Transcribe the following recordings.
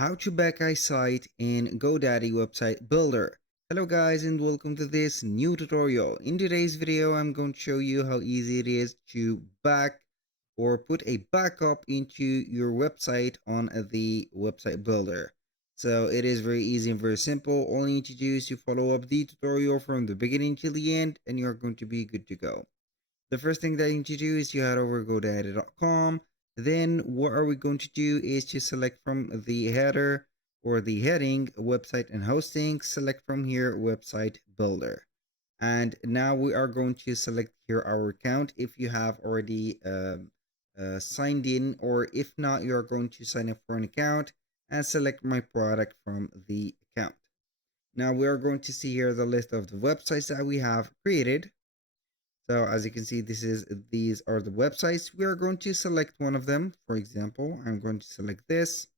how to back a site in Godaddy website builder. Hello guys and welcome to this new tutorial. In today's video I'm going to show you how easy it is to back or put a backup into your website on the website builder. So it is very easy and very simple. All you need to do is to follow up the tutorial from the beginning till the end and you're going to be good to go. The first thing that you need to do is you head over to godaddy.com. Then what are we going to do is to select from the header or the heading website and hosting, select from here website builder. And now we are going to select here our account if you have already signed in, or if not, you are going to sign up for an account and select my product from the account. Now we are going to see here the list of the websites that we have created. So as you can see, these are the websites. We are going to select one of them. For example, I'm going to select this.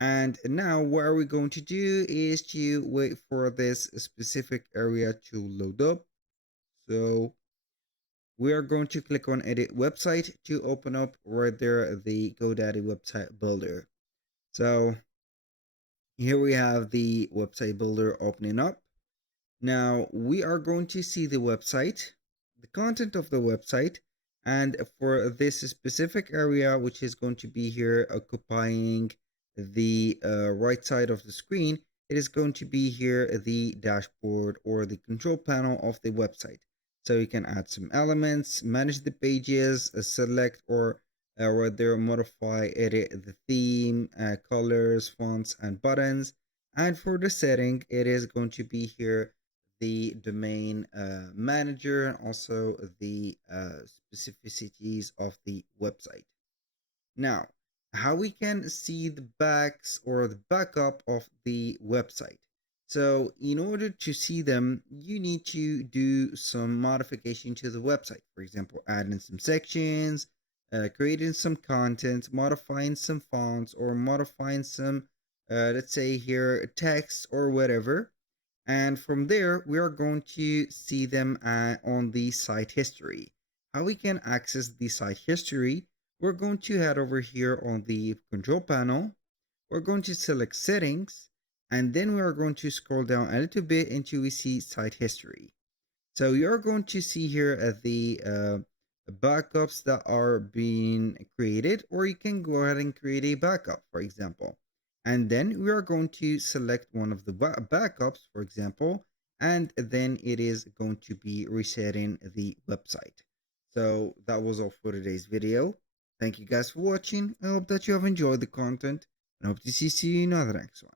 And now what are we going to do is to wait for this specific area to load up. So we are going to click on edit website to open up right there the Godaddy website builder. So here we have the website builder opening up. Now we are going to see the website, the content of the website, and for this specific area, which is going to be here occupying the right side of the screen, it is going to be here the dashboard or the control panel of the website. So you can add some elements, manage the pages, select or rather modify, edit the theme, colors, fonts, and buttons. And for the setting, it is going to be here the domain manager and also the specificities of the website. Now, how we can see the backs or the backup of the website. So in order to see them, you need to do some modification to the website. For example, adding some sections, creating some content, modifying some fonts, or modifying some, let's say here, text or whatever. And from there, we are going to see them on the site history. How we can access the site history, we're going to head over here on the control panel. We're going to select settings, and then we are going to scroll down a little bit until we see site history. So you're going to see here at the backups that are being created, or you can go ahead and create a backup, for example. And then we are going to select one of the backups, for example, and then it is going to be resetting the website. So that was all for today's video. Thank you guys for watching. I hope that you have enjoyed the content and hope to see you in the next one.